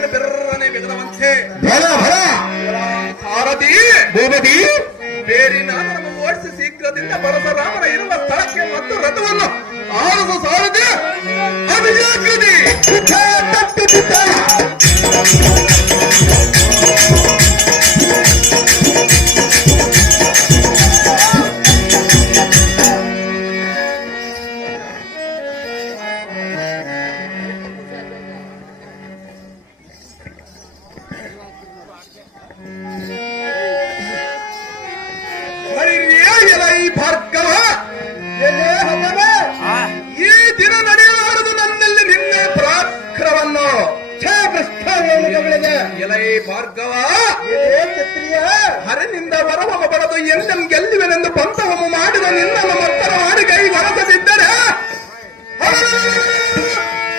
ಕಿವಿಯನ್ನು ಬೆರ್ರನೆ ಬೆದರುವಂತೆ ಸಾರಥಿ ಬೇರೆ ನಾನು ಓಡಿಸಿ ಶೀಘ್ರದಿಂದ ಪರಶುರಾಮನ ಇರುವ ಸ್ಥಳಕ್ಕೆ ಮತ್ತು ರಥವನ್ನು ಆರಿಸು ಸಾರಥಿ ಅಭಿಜಾಗೃತಿ ಭಾರ್ಗವ ಈ ದಿನ ನಡೆಯಲಾರದು ನನ್ನಲ್ಲಿ ನಿನ್ನೆ ಪರಾಕ್ರಮವನ್ನು ಎಲೈ ಭಾರ್ಗವ ಹರನಿಂದ ವರವಮ ಬರದು ಎಂದಂ ಗೆಲ್ಲುವೆನೆಂದು ಪಂಥವನ್ನು ಮಾಡಿದ ನಿನ್ನನ್ನು ಮತ್ತರ ಮಾಡಿ ಕೈ ಬರಸದಿದ್ದರೆ